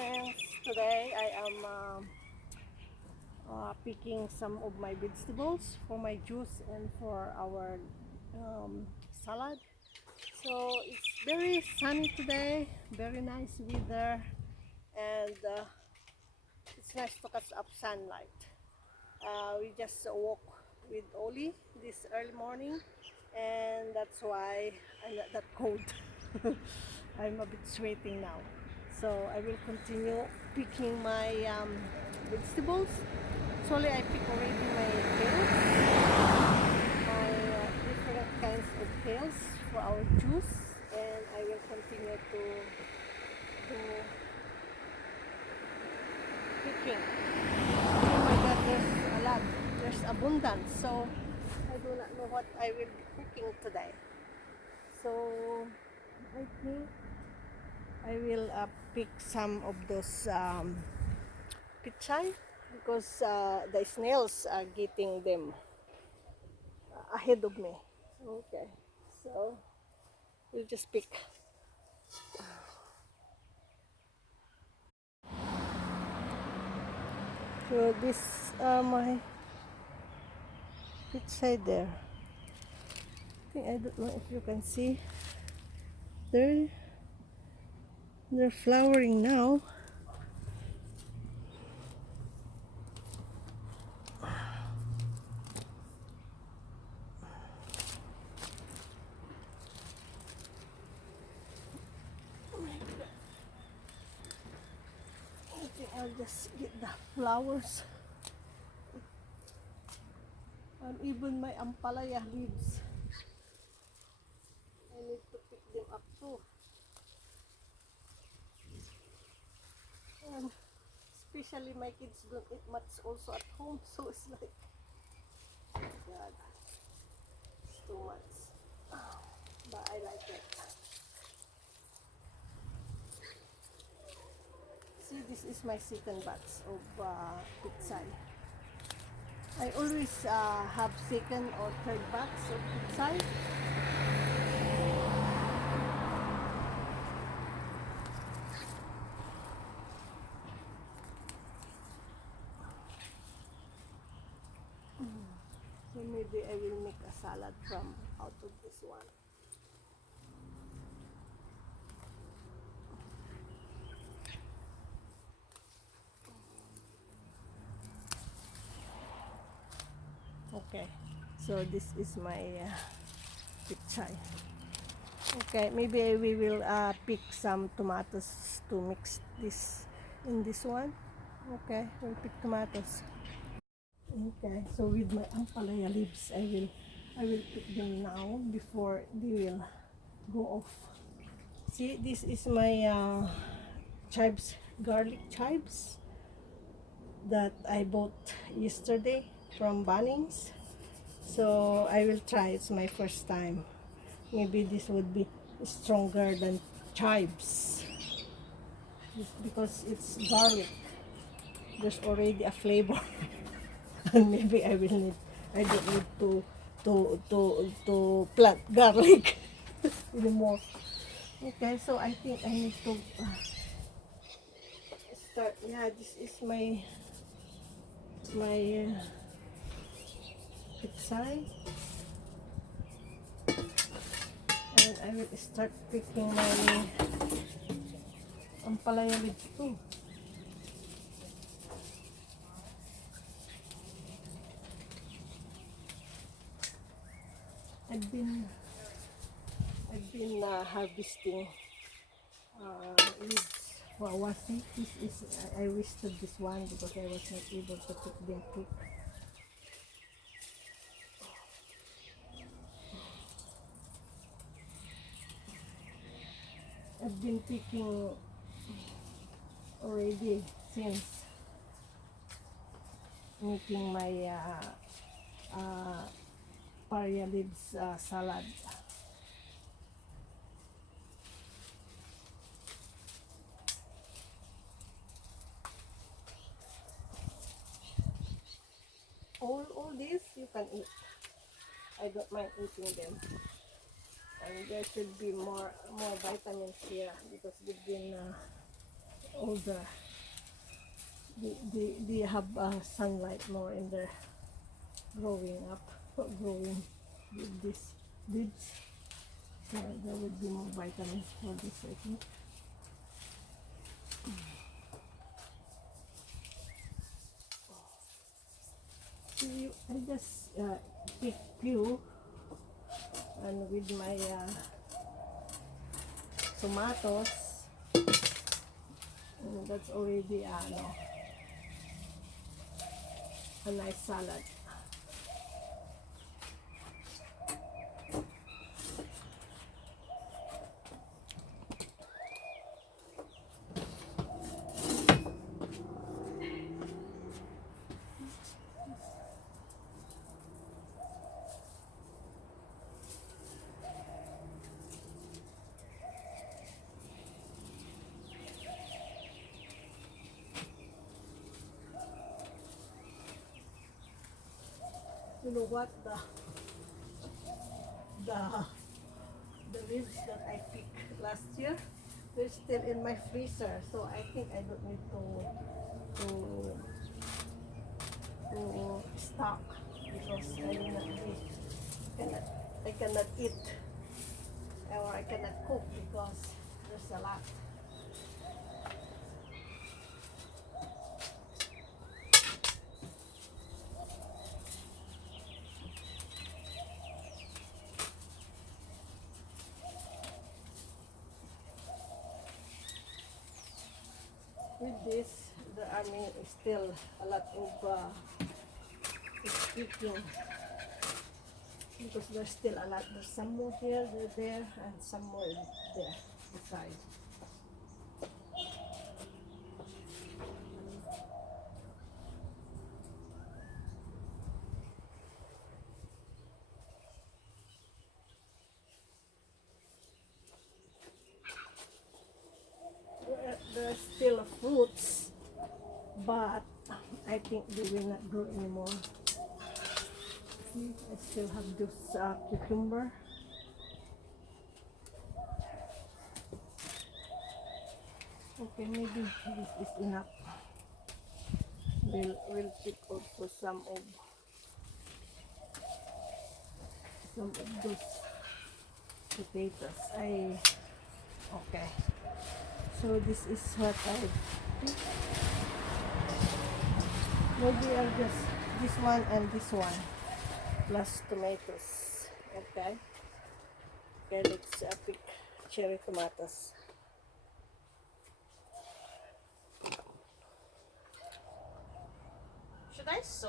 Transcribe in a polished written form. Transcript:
friends, today I am picking some of my vegetables for my juice and for our salad. So it's very sunny today, very nice weather, and it's nice to catch up sunlight. We just woke with Oli this early morning, and that's why I'm not that cold. I'm a bit sweating now. So I will continue picking my vegetables. Actually, I pick already my kales, my different kinds of kales for our juice, and I will continue to do picking. Oh my God, there's a lot. There's abundance. So I do not know what I will be cooking today. So I think I will pick some of those pechay because the snails are getting them ahead of me. Okay, so we'll just pick. So this my pechay there. I don't know if you can see. They're they're flowering now. I'll just get the flowers and even my ampalaya leaves. I need to pick them up too. And especially my kids don't eat much also at home, so it's like, God, it's too much. But I like it. See, this is my second batch of pechay. I always have second or third batch of pechay. So maybe I will make a salad from out of this one. Okay, so this is my pechay. Okay, maybe we will pick some tomatoes to mix this in this one. Okay, we'll pick tomatoes. Okay, so with my ampalaya leaves, I will pick them now before they will go off. See, this is my chives, garlic chives that I bought yesterday from Bunnings. So I will try. It's my first time. Maybe this would be stronger than chives because it's garlic. There's already a flavor, and maybe I will need. I don't need to plant garlic anymore. Okay, so I think I need to start. Yeah, this is my pechay, and I will start picking my ampalaya leaves too. I've been harvesting leaves for awasi. This is I wasted this one because I was not able to cook them quick. I've been picking already since making my paria leaves salad. All this you can eat. I don't mind eating them. And there should be more vitamins here because they've been all they have sunlight more in their growing up, growing with this leaves. So there would be more vitamins for this, I think. So I just pick few, and with my tomatoes, and that's already no, a nice salad. You know what, the the leaves that I picked last year, they're still in my freezer, so I think I don't need to stock, because I will not be cannot, I cannot eat, or I cannot cook because there's a lot. With this, I mean, still a lot of cooking, because there's still a lot. There's some more here, there, and some more there beside. There's still fruits, but I think they will not grow anymore. See, I still have this cucumber. Okay, maybe this is enough. We'll pick also some of those potatoes. Okay. So this is what I pick. Maybe I'll just this one and this one plus tomatoes. Okay. Okay, let's pick cherry tomatoes. Should I soak